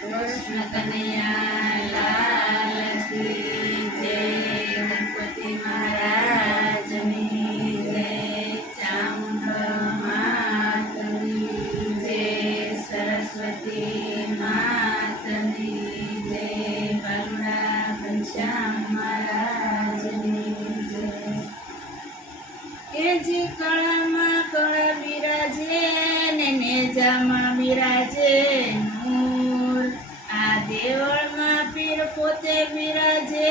કૃષ્ણ કનૈયા લાલ કી નેજામાં બિરાજે નૂર આ દેવળમાં પીર પોતે બિરાજે.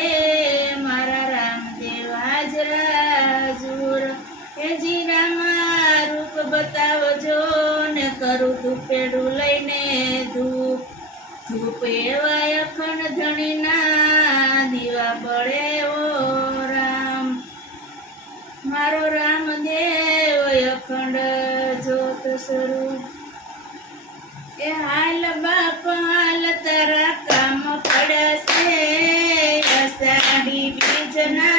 મારા રામદેવ હાજરાજુર કે જીરામાં રૂપ બતાવજો ને કરું ધૂપેડું લઈને ધૂપ. ધૂપ એવા અખંડ ધણીના, દીવા બળે ઓ રામ. મારો રામદેવ અખંડ જોત સ્વરૂપ. એ હાલ બાપ હાલ તારા કામ પડશે. અષાઢી બીજના